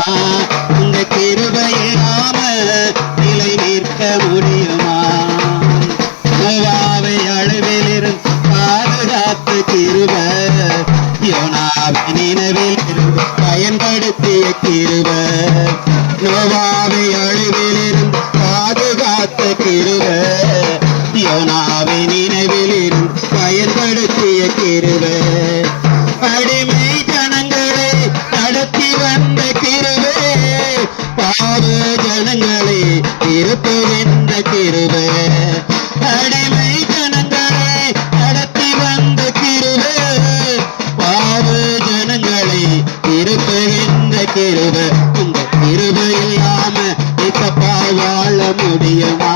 முடியுமா? உங்க கிருபை இல்லாம நிலை நிற்க முடியுமா? நோவாவை அழிவிலிருந்து பாதுகாத்து கிருபை, யோனாவின் நினைவில் இருந்து பயன்படுத்திய கிருபை, நோவாவை அழிவிலிருந்து பாதுகாத்த கிருபை, யோனாவின் நினைவில் இருந்து பயன்படுத்திய கிருபை, அடிமை ஜனங்களை நடத்தி வந்த கிருபை, பாவ ஜனங்களை திருப்புகின்ற கிருபை, அடிமை ஜனங்களை நடத்தி வந்த கிருபை, பாவ ஜனங்களை திருப்புகின்ற கிருபை, உங்க கிருபை இல்லாம இப்ப வாழ முடியுமா?